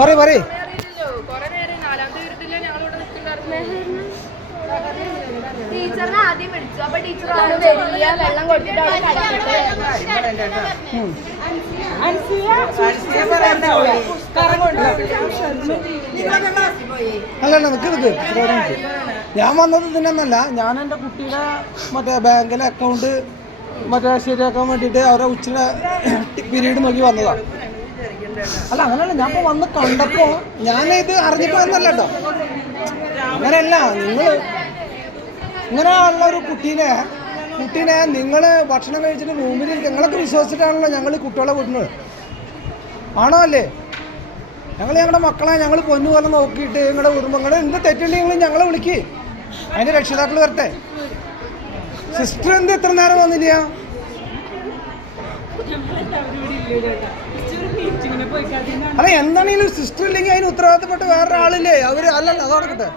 പറയ് ടീച്ചറിനെ ആദ്യം വിളിച്ചു. അപ്പൊ ടീച്ചർ വരില്ല, വെള്ളം കൊടുത്തിട്ട് അവിടെ അല്ല നിക്ക് ഞാൻ വന്നത് ഇതിനൊന്നല്ല. ഞാൻ എൻ്റെ കുട്ടിയുടെ മറ്റേ ബാങ്കിലെ അക്കൗണ്ട് മറ്റേ ശരിയാക്കാൻ വേണ്ടിയിട്ട് അവരെ ഉച്ചയുടെ പീരീഡ് നോക്കി വന്നതാണ്. അല്ല അങ്ങനെയല്ല, ഞാൻ ഇപ്പോൾ വന്ന് കണ്ടപ്പോൾ ഞാനിത് അറിഞ്ഞിട്ട് വന്നല്ല കേട്ടോ. അങ്ങനെയല്ല, നിങ്ങൾ ഇങ്ങനെയുള്ള ഒരു കുട്ടീനെ നിങ്ങൾ ഭക്ഷണം കഴിച്ചിട്ട് റൂമിൽ നിങ്ങളൊക്കെ വിശ്വസിച്ചിട്ടാണല്ലോ ഞങ്ങൾ കുട്ടികളെ വിടുന്നത്. ആണോ അല്ലേ? ഞങ്ങളുടെ മക്കളെ ഞങ്ങൾ പൊന്നു പോലെ നോക്കിയിട്ട് നിങ്ങളുടെ വിടുമ്പോൾ നിങ്ങൾ എന്ത് തെറ്റുണ്ടെങ്കിലും ഞങ്ങളെ വിളിക്ക്. അതിൻ്റെ രക്ഷിതാക്കൾ വരട്ടെ. സിസ്റ്റർ എന്ത് എത്ര നേരം വന്നില്ല? അല്ല എന്താണെങ്കിലും സിസ്റ്റർ ഇല്ലെങ്കിൽ അതിന് ഉത്തരവാദിത്തപ്പെട്ട വേറൊരാളില്ലേ? അവര് അല്ലല്ല അതോടക്കട്ടെ.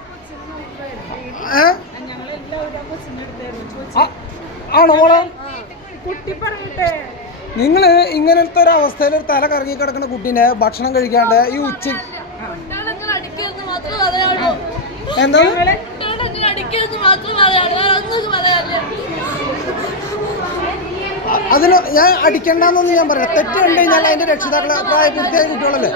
ആണോ മോളെ? നിങ്ങൾ ഇങ്ങനത്തെ ഒരു അവസ്ഥയിൽ ഒരു തല കറങ്ങി കിടക്കുന്ന കുട്ടീനെ ഭക്ഷണം കഴിക്കാണ്ട് ഈ ഉച്ച എന്താ അതിന് ഞാൻ അടിക്കണ്ടെന്നൊന്നും ഞാൻ പറയാം. തെറ്റുണ്ട് കഴിഞ്ഞാൽ അതിന്റെ രക്ഷിതാക്കളെ പ്രായപൂർത്തിയായ കുട്ടികളല്ലേ.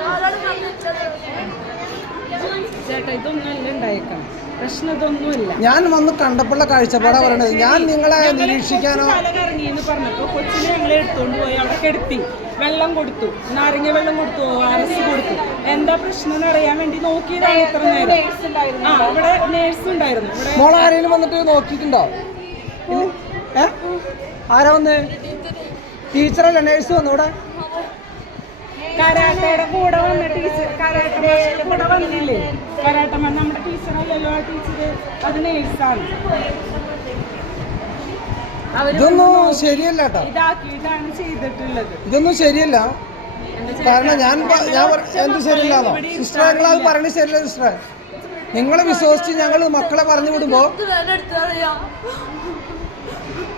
ഞാൻ വന്ന് കണ്ടപ്പോഴുള്ള കാഴ്ചപ്പാടാ പറയണത്. ഞാൻ നിങ്ങളെ നിരീക്ഷിക്കാനോ കൊച്ചിനെ ഞങ്ങളെ എടുത്തോണ്ട് പോയി അവിടെ കെടുത്തി വെള്ളം കൊടുത്തു, നാരങ്ങ വെള്ളം കൊടുത്തു, RS കൊടുത്തു. എന്താ പ്രശ്നം എന്ന് അറിയാൻ വേണ്ടി നോക്കിയതാണ് ഇത്ര നേരം. ഇവിടെ നേഴ്സ് ഉണ്ടായിരുന്നു. മോൾ ആരെങ്കിലും വന്നിട്ട് നോക്കിയിട്ടുണ്ടോ? ആരാ വന്ന്? ടീച്ചറല്ല, നേഴ്സ് വന്നു. ഇവിടെ കരാട്ടയുടെ കൂടെ വന്ന ടീച്ചർ, കരാട്ട കൂടെ വന്നില്ലേ? കരാട്ടമ്മ നമ്മുടെ ടീച്ചറല്ലല്ലോ. ആ ടീച്ചർ അത് നേഴ്സാണ്. ഇതൊന്നും ശരിയല്ല കേട്ടോ. ഇതാക്കിയിട്ടാണ് ചെയ്തിട്ടുള്ളത്. ഇതൊന്നും ശരിയല്ല. കാരണം ഞാൻ എന്ത് ശരിയല്ലാന്നോ സിസ്റ്റർ? ഞങ്ങളത് പറയുന്നത് ശരിയല്ല സിസ്റ്ററെ. നിങ്ങളെ വിശ്വസിച്ച് ഞങ്ങൾ മക്കളെ പറഞ്ഞു വിടുമ്പോ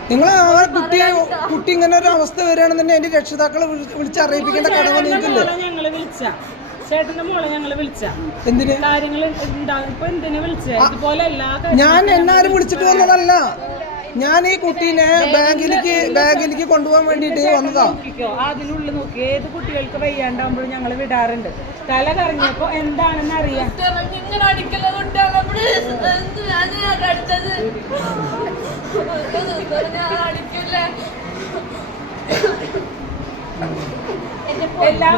നിങ്ങൾ ആ കുട്ടി ഇങ്ങനെ ഒരു അവസ്ഥ വരികയാണെന്നുണ്ടെങ്കിൽ അതിന്റെ രക്ഷിതാക്കളെ വിളിച്ച് അറിയിപ്പിക്കേണ്ട കടമ നിങ്ങൾക്കില്ലേ? എന്തിന്? ഞാൻ എന്നാരും വിളിച്ചിട്ട് വന്നതല്ല. ഞാൻ ഈ കുട്ടീനെ ബാങ്കിലേക്ക് കൊണ്ടുപോകാൻ വേണ്ടിട്ട് വന്നതാ. അതിനുള്ളിൽ നോക്കി ഏത് കുട്ടികൾക്ക് വയ്യാണ്ടാകുമ്പോഴും ഞങ്ങൾ വിടാറുണ്ട്. തല കറങ്ങിയപ്പോ എന്താണെന്ന് അറിയാം. എല്ലാം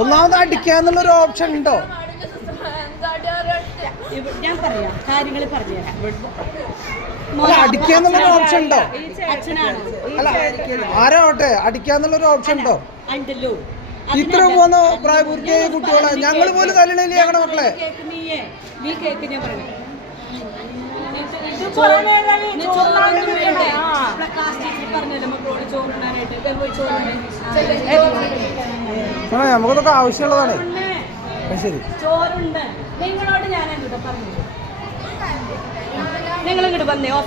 ഒന്നാമത് അടിക്കാന്നുള്ളൊരു ഓപ്ഷൻ ഉണ്ടോ? ഞാൻ പറയാം, കാര്യങ്ങൾ പറഞ്ഞുതരാം. അടിക്കാന്നുള്ളൊരു ഓപ്ഷൻ ഉണ്ടോ? അല്ല ആരാവട്ടെ, അടിക്കാന്നുള്ളൊരു ഓപ്ഷൻ ഉണ്ടോ? ഇത്ര പോകുന്ന പ്രായപൂർത്തിയായ കുട്ടികളെ ഞങ്ങൾ പോലും തലയിലല്ലേ ഞങ്ങളുടെ മക്കളെ. നമുക്കതൊക്കെ ആവശ്യമുള്ളതാണ്. ശരി, ചോറുണ്ട്. നിങ്ങളോട് ഞാൻ എന്താ പറഞ്ഞു? നിങ്ങൾ ഇങ്ങോട്ട് വന്നേ.